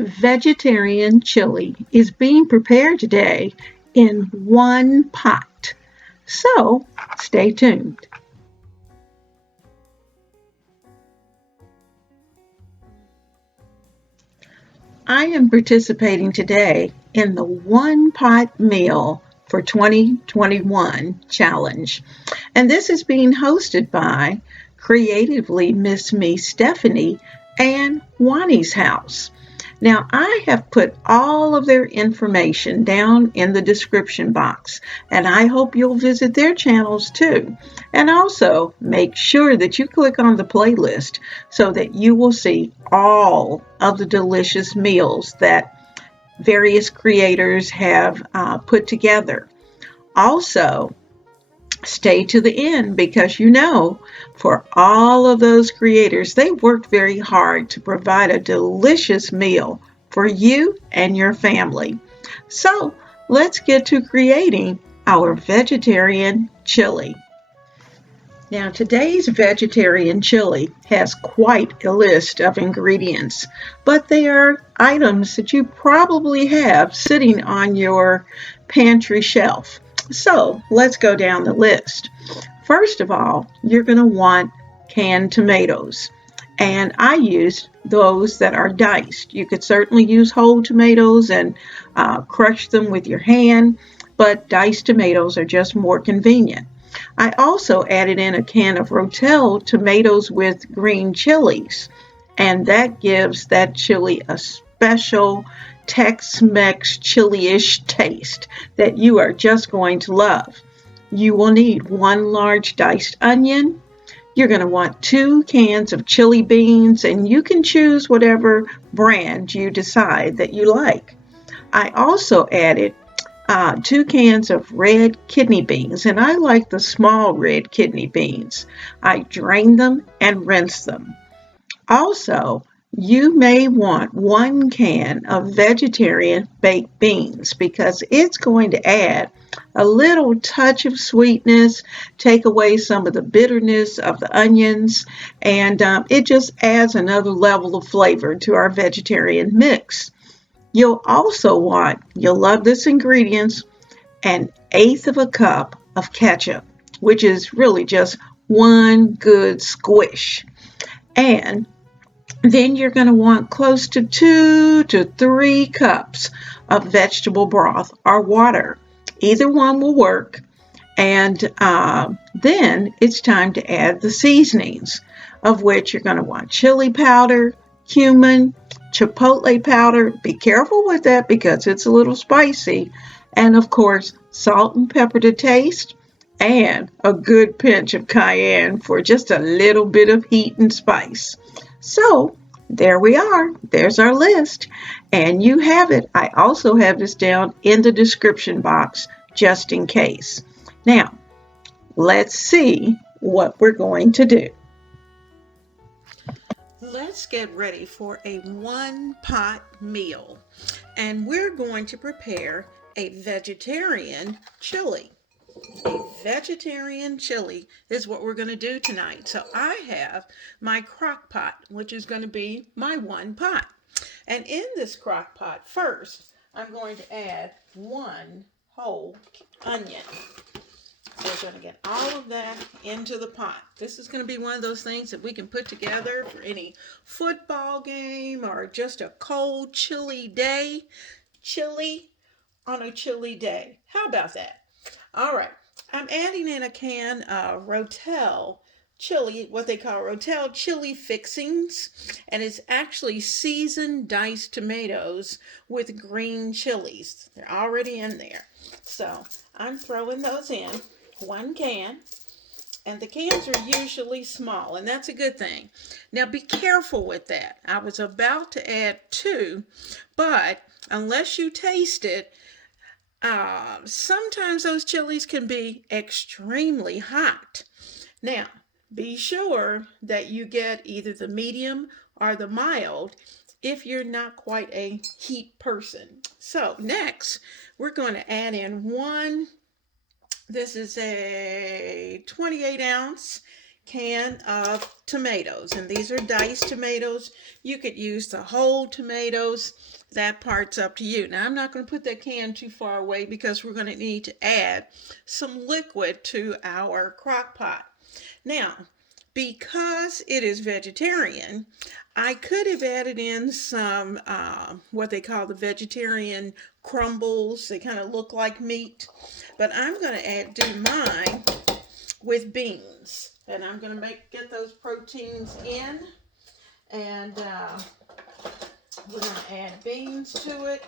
Vegetarian chili is being prepared today in one pot. So stay tuned. I am participating today in the One Pot Meal for 2021 challenge. And this is being hosted by Creatively Miss Me Stephanie and Juani's House. Now, I have put all of their information down in the description box, and I hope you'll visit their channels too. And also, make sure that you click on the playlist so that you will see all of the delicious meals that various creators have put together. Also, stay to the end because for all of those creators, they worked very hard to provide a delicious meal for you and your family. So let's get to creating our vegetarian chili. Now, today's vegetarian chili has quite a list of ingredients, but they are items that you probably have sitting on your pantry shelf. So let's go down the list. First of all, you're going to want canned tomatoes. And I used those that are diced. You could certainly use whole tomatoes and crush them with your hand, but diced tomatoes are just more convenient. I also added in a can of Rotel tomatoes with green chilies, and that gives that chili a special Tex-Mex chili-ish taste that you are just going to love. You will need one large diced onion. You're going to want 2 cans of chili beans, and you can choose whatever brand you decide that you like. I also added 2 cans of red kidney beans, and I like the small red kidney beans. I drain them and rinse them. Also, you may want 1 can of vegetarian baked beans because it's going to add a little touch of sweetness, take away some of the bitterness of the onions, and it just adds another level of flavor to our vegetarian mix. You'll love this ingredients, an eighth of a cup of ketchup, which is really just one good squish. And then you're going to want close to 2 to 3 cups of vegetable broth or water. Either one will work. And then it's time to add the seasonings, of which you're going to want chili powder, cumin, chipotle powder. Be careful with that because it's a little spicy. And of course, salt and pepper to taste, and a good pinch of cayenne for just a little bit of heat and spice. So there we are. There's our list. And you have it. I also have this down in the description box just in case. Now, let's see what we're going to do. Let's get ready for a one pot meal. And we're going to prepare a vegetarian chili. A vegetarian chili is what we're going to do tonight. So I have my crock pot, which is going to be my one pot. And in this crock pot, first, I'm going to add 1 whole onion. So we're going to get all of that into the pot. This is going to be one of those things that we can put together for any football game or just a cold, chilly day. Chili on a chilly day. How about that? All right. I'm adding in a can of Rotel chili, what they call Rotel chili fixings, and it's actually seasoned diced tomatoes with green chilies. They're already in there. So I'm throwing those in, 1 can, and the cans are usually small, and that's a good thing. Now be careful with that. I was about to add 2, but unless you taste it, sometimes those chilies can be extremely hot. Now, be sure that you get either the medium or the mild if you're not quite a heat person. So next, we're going to add in this is a 28 ounce can of tomatoes, and these are diced tomatoes. You could use the whole tomatoes. That part's up to you. Now, I'm not going to put that can too far away because we're going to need to add some liquid to our crock pot. Now, because it is vegetarian, I could have added in some what they call the vegetarian crumbles. They kind of look like meat, but I'm going to do mine with beans, and I'm going to get those proteins in, and we're going to add beans to it.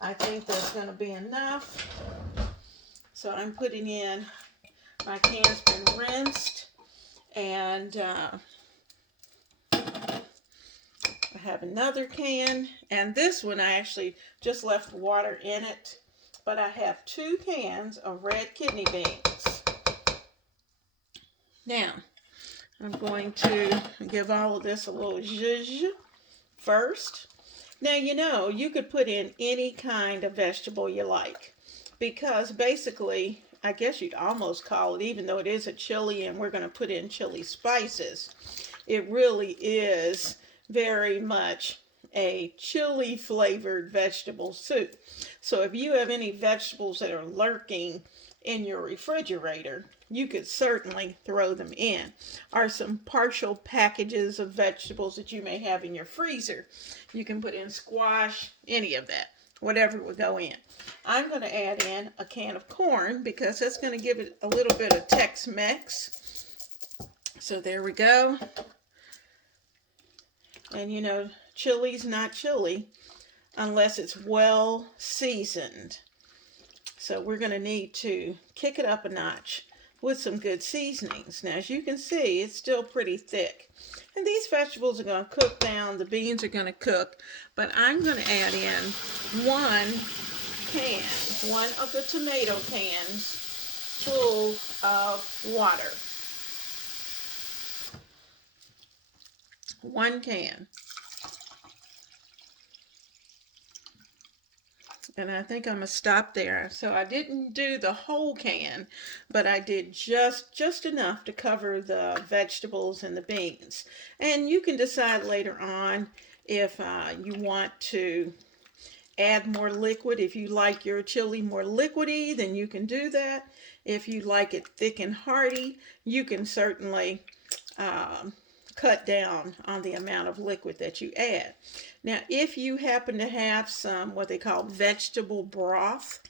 I think that's going to be enough. So I'm putting in, my can's been rinsed, and I have another can, and this one I actually just left water in it, but I have 2 cans of red kidney beans. Now, I'm going to give all of this a little zhuzh first. Now, you could put in any kind of vegetable you like, because basically, I guess you'd almost call it, even though it is a chili and we're going to put in chili spices, it really is very much a chili flavored vegetable soup. So if you have any vegetables that are lurking in your refrigerator, you could certainly throw them in, or some partial packages of vegetables that you may have in your freezer. You can put in squash, any of that, whatever would go in. I'm going to add in a can of corn because that's going to give it a little bit of Tex-Mex. So there we go. And chili's not chili unless it's well seasoned. So we're going to need to kick it up a notch with some good seasonings. Now, as you can see, it's still pretty thick. And these vegetables are going to cook down. The beans are going to cook. But I'm going to add in 1 of the tomato cans full of water. 1 can. And I think I'm going to stop there. So I didn't do the whole can, but I did just enough to cover the vegetables and the beans. And you can decide later on if you want to add more liquid. If you like your chili more liquidy, then you can do that. If you like it thick and hearty, you can certainly cut down on the amount of liquid that you add. Now, if you happen to have some what they call vegetable broth,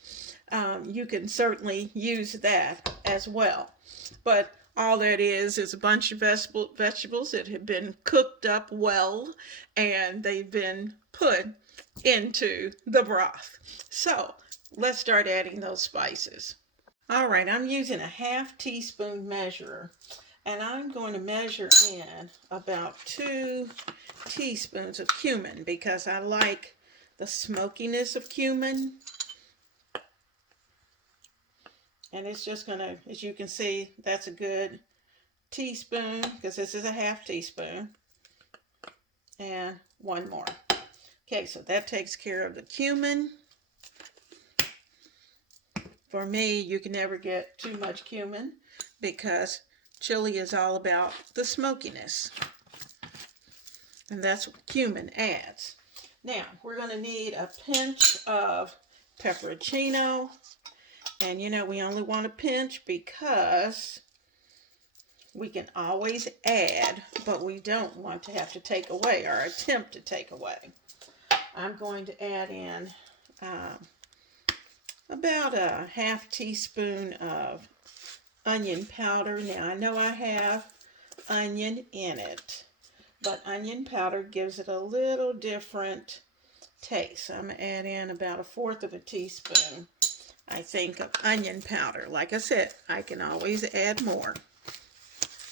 you can certainly use that as well. But all that is a bunch of vegetables that have been cooked up well, and they've been put into the broth. So let's start adding those spices. All right, I'm using a 1/2 teaspoon measurer, and I'm going to measure in about 2 teaspoons of cumin because I like the smokiness of cumin. And it's just going to, as you can see, that's a good teaspoon because this is a 1/2 teaspoon. And 1 more. Okay, so that takes care of the cumin. For me, you can never get too much cumin because chili is all about the smokiness. And that's what cumin adds. Now, we're going to need a pinch of pepperoncino. And we only want a pinch because we can always add, but we don't want to have to take away or attempt to take away. I'm going to add in about a 1/2 teaspoon of onion powder. Now, I know I have onion in it, but onion powder gives it a little different taste. I'm going to add in about 1/4 of a teaspoon, I think, of onion powder. Like I said, I can always add more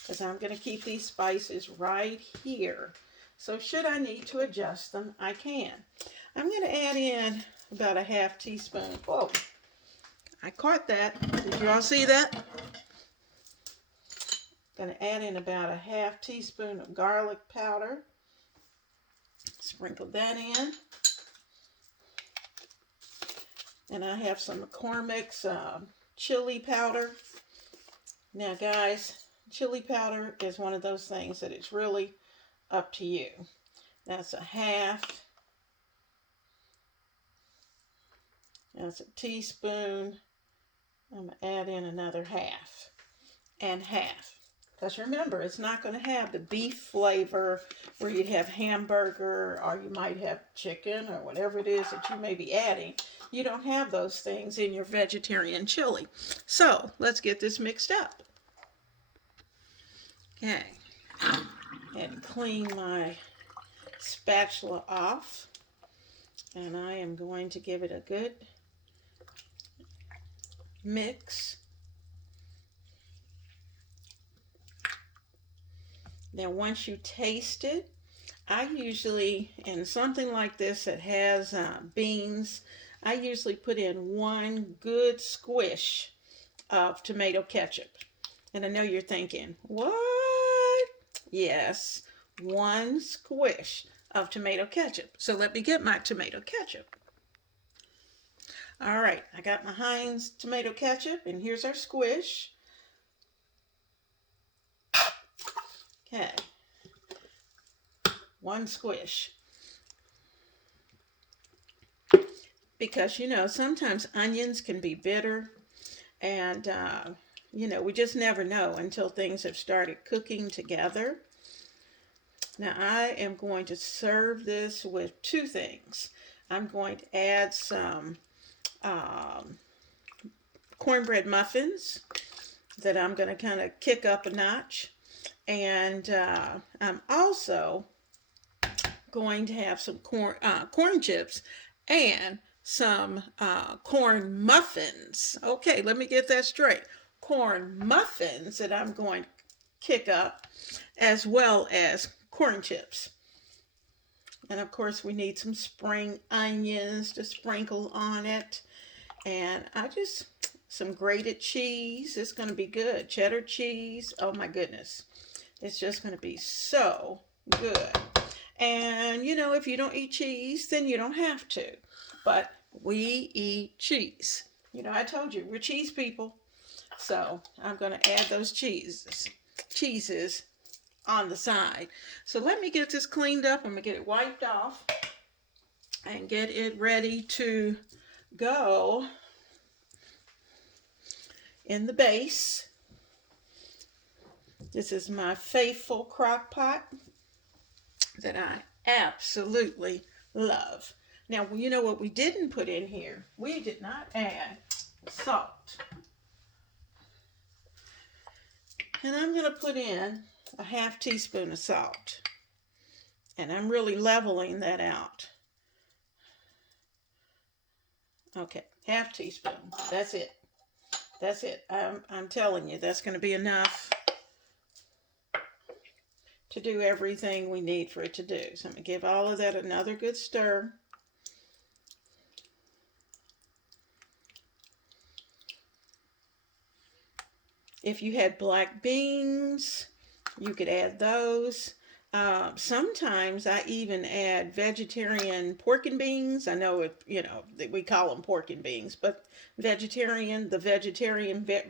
because I'm going to keep these spices right here. So should I need to adjust them, I can. I'm going to add in about a 1/2 teaspoon. Whoa, I caught that. Did you all see that? Going to add in about a 1/2 teaspoon of garlic powder. Sprinkle that in. And I have some McCormick's chili powder. Now, guys, chili powder is one of those things that it's really up to you. That's a half. That's a teaspoon. I'm going to add in another half and half. Because remember, it's not going to have the beef flavor where you have hamburger or you might have chicken or whatever it is that you may be adding. You don't have those things in your vegetarian chili. So let's get this mixed up. Okay. And clean my spatula off. And I am going to give it a good mix. Now once you taste it, I usually, in something like this that has beans, I usually put in one good squish of tomato ketchup. And I know you're thinking, what? Yes, one squish of tomato ketchup. So let me get my tomato ketchup. All right, I got my Heinz tomato ketchup, and here's our squish. Okay, one squish. Because, you know, sometimes onions can be bitter, and, you know, we just never know until things have started cooking together. Now, I am going to serve this with two things. I'm going to add some cornbread muffins that I'm going to kind of kick up a notch. And I'm also going to have some corn chips and some corn muffins. Okay, let me get that straight. Corn muffins that I'm going to kick up, as well as corn chips. And of course, we need some spring onions to sprinkle on it. And some grated cheese. It's going to be good. Cheddar cheese. Oh my goodness. It's just going to be so good. And, you know, if you don't eat cheese, then you don't have to. But we eat cheese. You know, I told you, we're cheese people. So I'm going to add those cheeses on the side. So let me get this cleaned up. I'm going to get it wiped off and get it ready to go in the base. This is my faithful crock pot that I absolutely love. Now, you know what we didn't put in here? We did not add salt. And I'm going to put in a half teaspoon of salt. And I'm really leveling that out. Okay, half teaspoon. That's it. That's it. I'm telling you, that's going to be enough to do everything we need for it to do. So I'm going to give all of that another good stir. If you had black beans, you could add those. Sometimes I even add vegetarian pork and beans. I know we call them pork and beans, but the vegetarian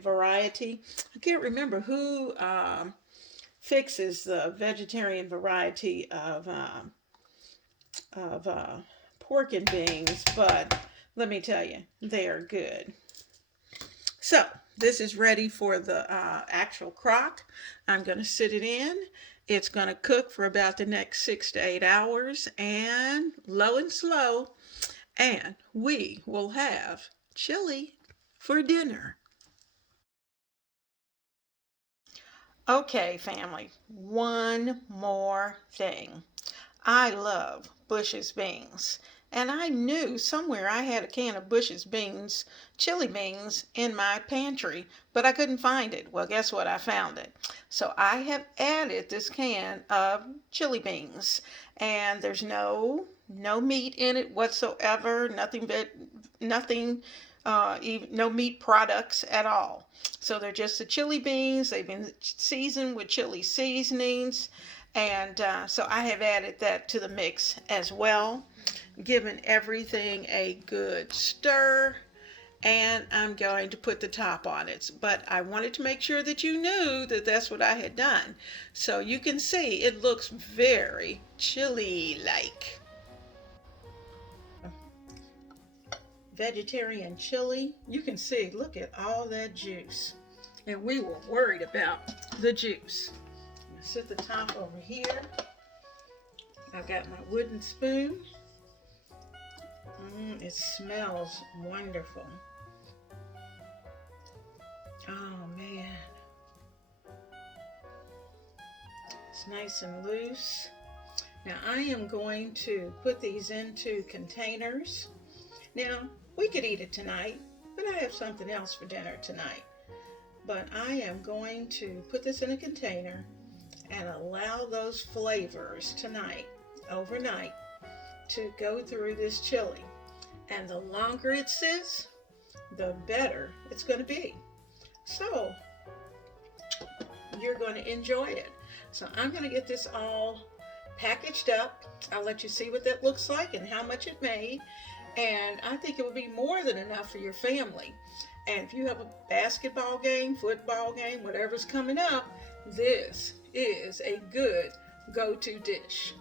variety. I can't remember who fixes the vegetarian variety of pork and beans, but let me tell you, they are good. So this is ready for the actual crock. I'm going to sit it in. It's going to cook for about the next 6 to 8 hours, and low and slow, and we will have chili for dinner. Okay, family, one more thing. I love Bush's beans. And I knew somewhere I had a can of Bush's beans, chili beans, in my pantry, but I couldn't find it. Well, guess what? I found it. So I have added this can of chili beans, and there's no meat in it whatsoever, nothing, even no meat products at all. So they're just the chili beans. They've been seasoned with chili seasonings, and so I have added that to the mix as well, giving everything a good stir, and I'm going to put the top on it. But I wanted to make sure that you knew that that's what I had done. So you can see it looks very chili-like. Vegetarian chili. You can see, look at all that juice. And we were worried about the juice. I'm gonna set the top over here. I've got my wooden spoon. It smells wonderful. Oh man. It's nice and loose. Now I am going to put these into containers. Now, we could eat it tonight, but I have something else for dinner tonight. But I am going to put this in a container and allow those flavors tonight, overnight, to go through this chili. And the longer it sits, the better it's going to be. So, you're going to enjoy it. So I'm going to get this all packaged up. I'll let you see what that looks like and how much it made. And I think it would be more than enough for your family. And if you have a basketball game, football game, whatever's coming up, this is a good go-to dish.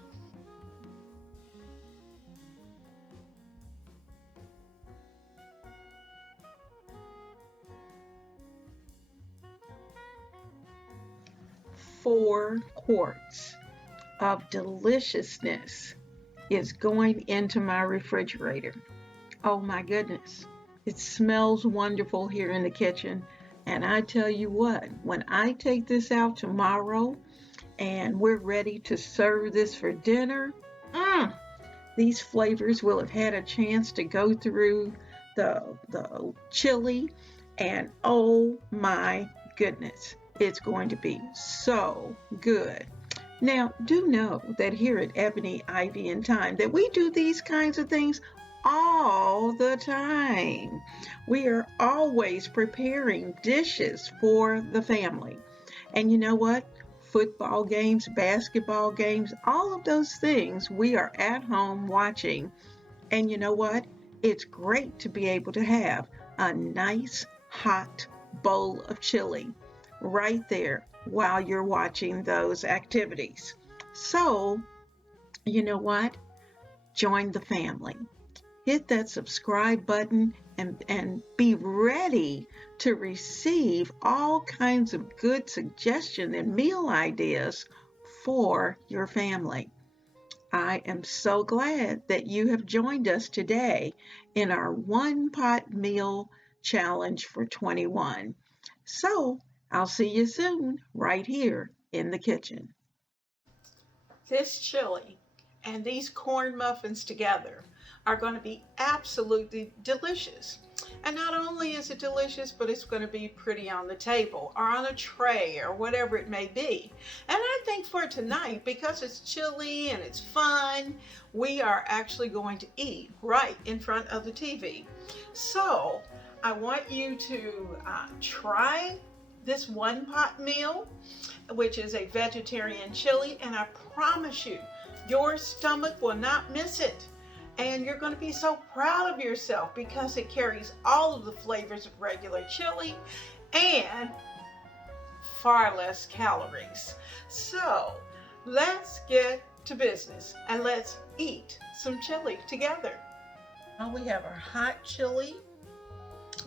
Four quarts of deliciousness is going into my refrigerator. Oh my goodness. It smells wonderful here in the kitchen. And I tell you what, when I take this out tomorrow and we're ready to serve this for dinner, these flavors will have had a chance to go through the chili, and oh my goodness, it's going to be so good. Now, do know that here at Ebony, Ivy, and Thyme that we do these kinds of things all the time. We are always preparing dishes for the family. And you know what? Football games, basketball games, all of those things we are at home watching. And you know what? It's great to be able to have a nice hot bowl of chili right there while you're watching those activities. So, you know what? Join the family. Hit that subscribe button and be ready to receive all kinds of good suggestions and meal ideas for your family. I am so glad that you have joined us today in our one pot meal challenge for 21. So I'll see you soon right here in the kitchen. This chili and these corn muffins together are going to be absolutely delicious. And not only is it delicious, but it's going to be pretty on the table or on a tray or whatever it may be. And I think for tonight, because it's chilly and it's fun, we are actually going to eat right in front of the TV. So I want you to try this one pot meal, which is a vegetarian chili, and I promise you, your stomach will not miss it. And you're going to be so proud of yourself because it carries all of the flavors of regular chili and far less calories. So let's get to business and let's eat some chili together. Now we have our hot chili.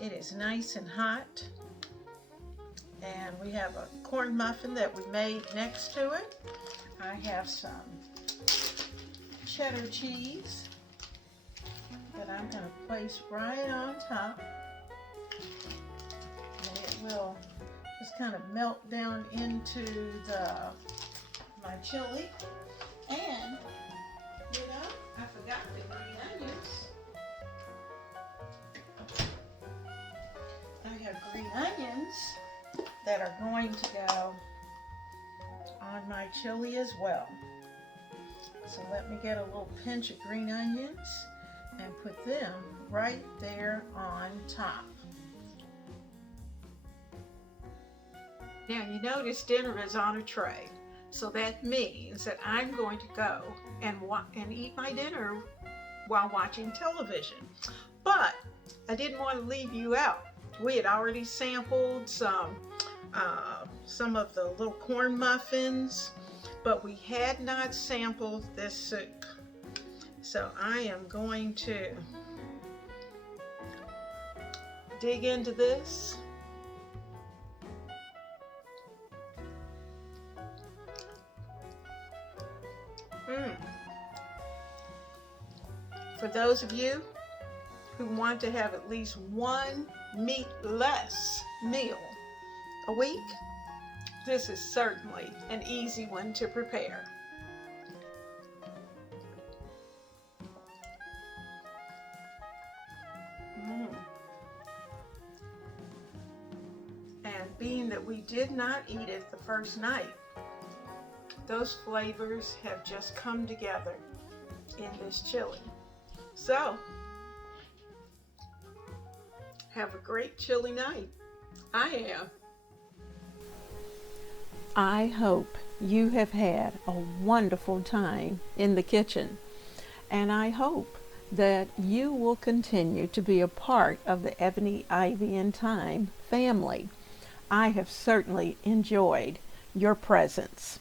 It is nice and hot. And we have a corn muffin that we made next to it. I have some cheddar cheese that I'm going to place right on top, and it will just kind of melt down into my chili. And you know, I forgot the green onions. I have green onions that are going to go on my chili as well. So let me get a little pinch of green onions and put them right there on top. Now you notice dinner is on a tray, so that means that I'm going to go and eat my dinner while watching television. But I didn't want to leave you out. We had already sampled some of the little corn muffins, but we had not sampled this soup. So I am going to dig into this. For those of you who want to have at least one meatless meal a week, this is certainly an easy one to prepare. And being that we did not eat it the first night, those flavors have just come together in this chili. So, have a great chili night. I am. I hope you have had a wonderful time in the kitchen, and I hope that you will continue to be a part of the Ebony, Ivy, and Thyme family. I have certainly enjoyed your presence.